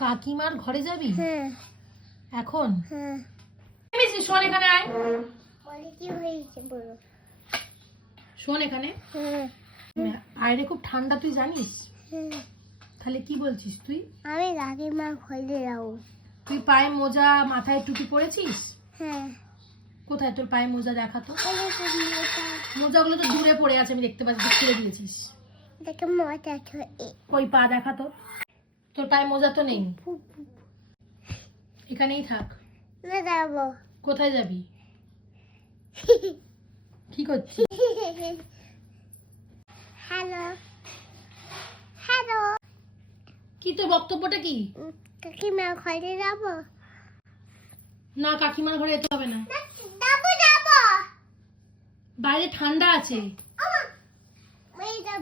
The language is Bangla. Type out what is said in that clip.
কাকিমার ঘরে যাবি হ্যাঁ এখন? হ্যাঁ শোন এখানে আয়, কি হয়েছে বলো? শোন এখানে হ্যাঁ আয়রে খুব ঠান্ডা, তুই জানিস? হ্যাঁ তাহলে কি বলছিস তুই? আমি কাকিমার ঘরে যাবো। তুই পায়ে মোজা মাথায় টুপি পরেছিস? হ্যাঁ কোথায় তোর পায়ে মোজা? দেখাতো। এই যে মোটা, মোজাগুলো তো দূরে পড়ে আছে, আমি দেখতে পাচ্ছি, ছিঁড়ে দিয়েছিস। দেখে মোটা ছোট কই পা দেখাতো, তোর পায়ে মোজা তো নেই। এখানেই থাক। না যাবো। কোথায় যাবি? কি করছিস? হ্যালো হ্যালো কি তোর বক্তব্যটা কি? কাকিমার ঘরে যাবো। না, কাকিমার ঘরে যেতে হবে না, যাবো যাবো। বাইরে ঠান্ডা আছে।